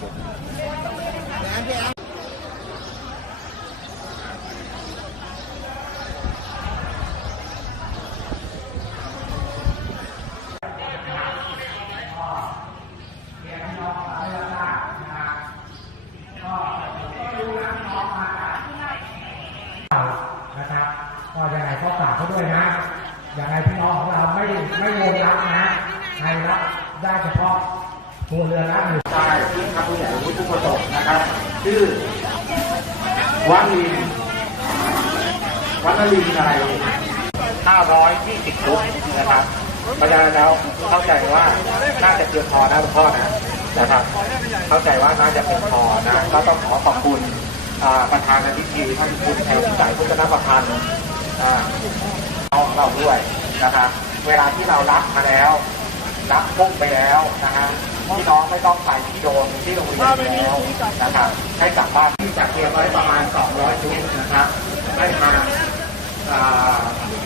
นะครับก็ยังไงก็ฝากเขาด้วยนะยังไงพี่น้องของเราไม่ไม่รวมรับนะใครรับได้เฉพาะ รัวเรือนะหนึ่งใช่ที่ทำผู้ใหญ่วุฒิประสบนะครับ ชื่อวัดลินวัดนลินอะไร520ลุกนะครับเพราะฉะนั้นแล้วเข้าใจว่าน่าจะเพียงพอนะคุณพ่อนะนะครับ เข้าใจว่าน่าจะเพียงพอนะก็ต้องขอขอบคุณประธานในพิธีท่านคุณแถวสายพุทธนประพันธ์อ่าของเราด้วยนะครับ เวลาที่เรารับมาแล้ว รับพุ่งไปแล้วนะฮะ พี่น้องไม่ต้องไปที่โดมที่โรงเรียนแล้วนะครับให้กลับบ้านที่จัดเตรียมไว้ประมาณ 200 ชุดนะครับให้มา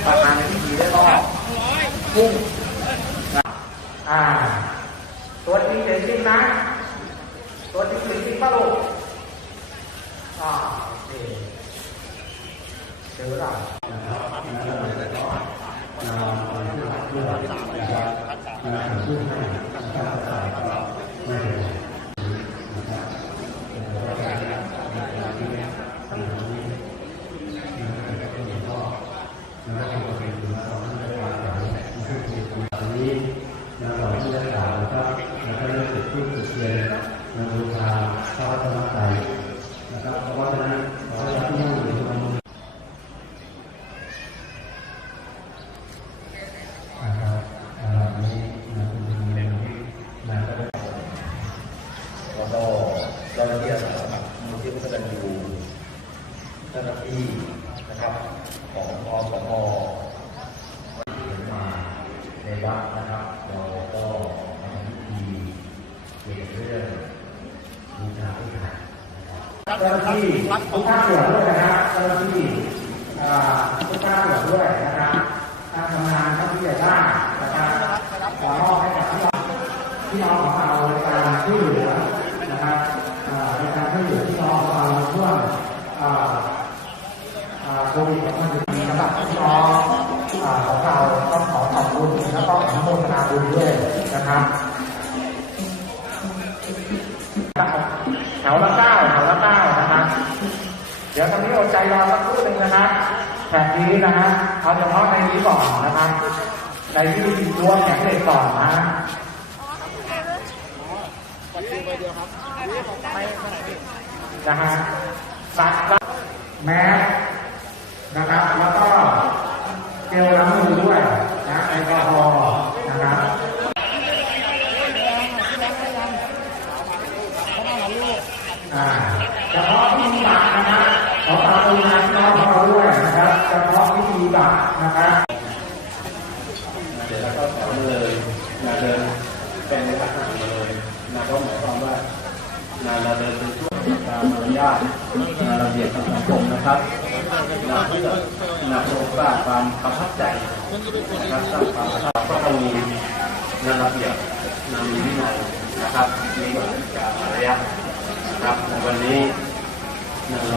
ประธานในพิธีได้ก็พุ่งอ่า ตัวจริงเสียงจริงนะ ตัวจริงเสียงจริงป่ะลูกอ่าโอเคเจอแล้ววันนี้นางสาที่ได้กล่าวนะครับแล้วก็เรื่องจุดทูบจุดเทียนนางบูชาพระรัตนตรัยนะครับเพราะว่าฉะนั้นขอให้เราที่นั่งอยู่ตรงนี้นะครับอ่านี้นะคุณมีในที่นะก็ได้แล้วก็เจ้าหน้าที่อาสาสมัครมูลที่พุทธดันยูเจ้าหน้าที่นะครับของอสมมาใน วัดนะครับเราก็ทำพิธีเกี่ยวเรื่องบูชาที่ถ่ายเจ้าหน้าที่ทุกภาคส่วนด้วยนะครับเจ้าหน้าที่ทุกภาคส่วนด้วยนะครับการทำงานทั้งที่ใหญ่บ้านนะครับขอมอบให้กับพี่น้องพี่น้องของเราในการช่วยเหลือนะครับในการช่วยเหลือพี่น้องของเราช่วงอ่าอ่าโควิด บุญด้วยนะครับแถวละเก้าแถวละเก้านะครับเดี๋ยวตอนนี้อดใจรอสักครู่หนึ่งนะครับแถบนี้นะฮะเอาเฉพาะในนี้ก่อนนะครับในที่ติดรวมแข็งเหล็กก่อนนะฮะนะฮะสัตว์แมสนะครับ แล้วก็เจลล้างมือด้วยนะแอลกอฮอล์นะครับ อ่า เฉพาะพิธีบัตรนะครับขอความกรุณาพี่น้องของเราด้วยนะครับเฉพาะพิธีบัตรนะครับเดี๋ยวเราก็ถอนเลยนาเดินเป็นลักษณะมาเลยนาก็หมายความว่านาเราเดินเป็นช่วงตามมารยาทนาระเบียบทางสังคมนะครับนาเพื่อนาโปรดสร้างความประทับใจนะครับสร้างความประทับก็ต้องมีนาระเบียบนามีวินัยนะครับมีกฎกติกามารยาทนะ ครับวันนี้